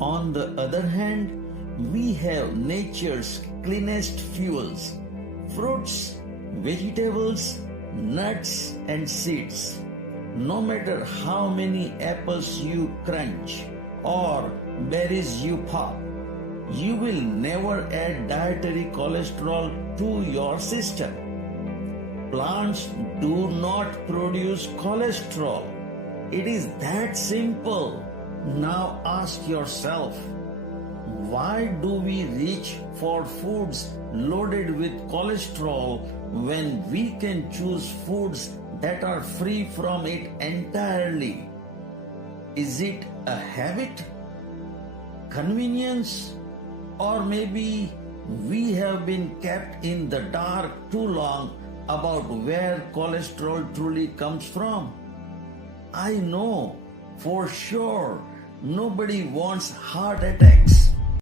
On the other hand, we have nature's cleanest fuels: fruits, vegetables, nuts, and seeds. No matter how many apples you crunch or berries you pop, you will never add dietary cholesterol to your system. Plants do not produce cholesterol. It is that simple. Now ask yourself, why do we reach for foods loaded with cholesterol when we can choose foods that are free from it entirely? Is it a habit, convenience, or maybe we have been kept in the dark too long about where cholesterol truly comes from? I know for sure nobody wants heart attacks,